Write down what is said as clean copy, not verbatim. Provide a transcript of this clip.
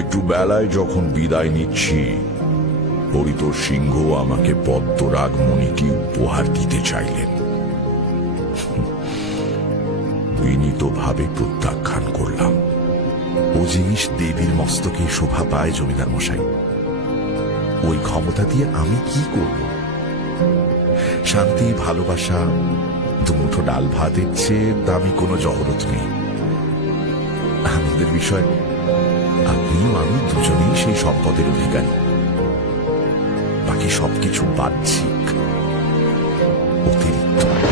একটু বেলায় যখন বিদায় নিচ্ছি, হরিতর সিংহ আমাকে পদ্মরাগ মণিটি উপহার দিতে চাইলেন। বিনীতভাবে প্রত্যাখ্যান করলাম। ও জিনিস দেবীর মস্তকে শোভা পায় জমিদার মশাই। ওই ক্ষমতা দিয়ে আমি কি করব? শান্তি, ভালোবাসা, দুমুঠো ডাল ভাতের চেয়ে দামি কোনো জহরত নেই। আনন্দের বিষয়, আপনিও আমি দুজনেই সেই সম্পদের অধিকারী। বাকি সবকিছু বাহ্যিক, অতিরিক্ত।